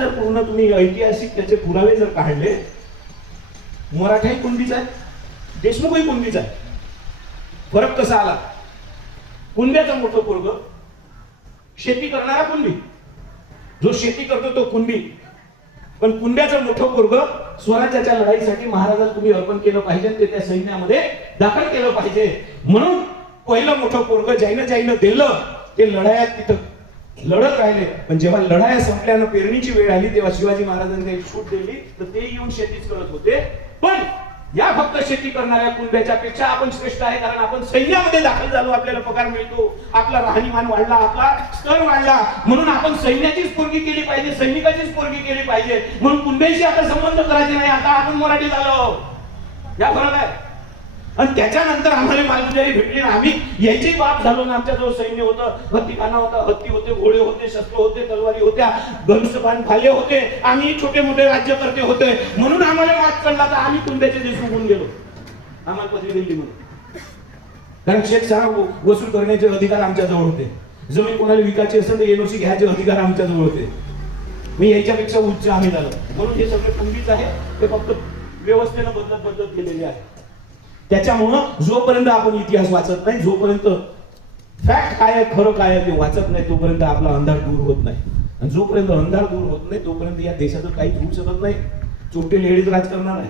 जर पूर्ण तुम्ही ऐतिहासिक त्याचे पुरावे जर काढले मराठाही कुणबीच आहे देशमुखही कुणबीच आहे. फरक कसा आला? कुणब्याचं मोठं पोरग शेती करणारा कुणबी. जो शेती करतो तो कुणबी. पण कुंड्याचं मोठं पोरग स्वराज्याच्या लढाईसाठी महाराजांना तुम्ही अर्पण केलं पाहिजे ते त्या सैन्यामध्ये दाखल केलं पाहिजे. म्हणून पहिलं मोठं पोरग ज्यानं ज्यानं दिलं ते लढायात तिथं लढत राहिले. पण जेव्हा लढाया संपल्यानं पेरणीची वेळ आली तेव्हा शिवाजी महाराजांनी एक सूट दिली तर ते येऊन शेतीच करत होते. पण या फक्त शेती करणाऱ्या कुंड्याच्या पेक्षा आपण श्रेष्ठ आहे कारण आपण सैन्यामध्ये दाखल झालो आपल्याला पगार मिळतो आपला राहणीमान वाढला आपला स्तर वाढला. म्हणून आपण सैन्याचीच पोरगी केली पाहिजे सैनिकाचीच पोरगी केली पाहिजे. म्हणून कुंड्याशी आता संबंध करायचे नाही आता आपण मराठी झालो. या फरक आहे. आणि त्याच्यानंतर आम्हाला मालपुजारी भेटली आम्ही याची बाप झालो ना आमच्याजवळ सैन्य होतं हत्तीखाना होता हत्ती होते घोडे होते शस्त्र होते तलवारी होत्या धनुष्यबाण भाले होते आम्ही छोटे मोठे राज्यकर्ते होते. म्हणून आम्हाला वाद चढला तर आम्ही कुंड्याचे देश होऊन गेलो. आम्हाला पदवी दिली म्हणून. कारण शेख साहेब वसूल करण्याचे अधिकार आमच्या जवळ होते. जमीन कोणाला विकायची असेल तर एनओसी घ्यायचे अधिकार आमच्या जवळ होते. मी याच्यापेक्षा उच्च आम्ही झालो. म्हणून हे सगळे कुंडीच आहे. ते फक्त व्यवस्थेनं बदलत बदलत गेलेले आहे. त्याच्यामुळं जोपर्यंत आपण इतिहास वाचत नाही जोपर्यंत फॅक्ट काय आहे खरं काय आहे ते वाचत नाही तोपर्यंत आपला अंधार दूर होत नाही. आणि जोपर्यंत अंधार दूर होत नाही तोपर्यंत या देशाचं काहीच होऊ शकत नाही. चोपटे लेडीज राज करणार आहे.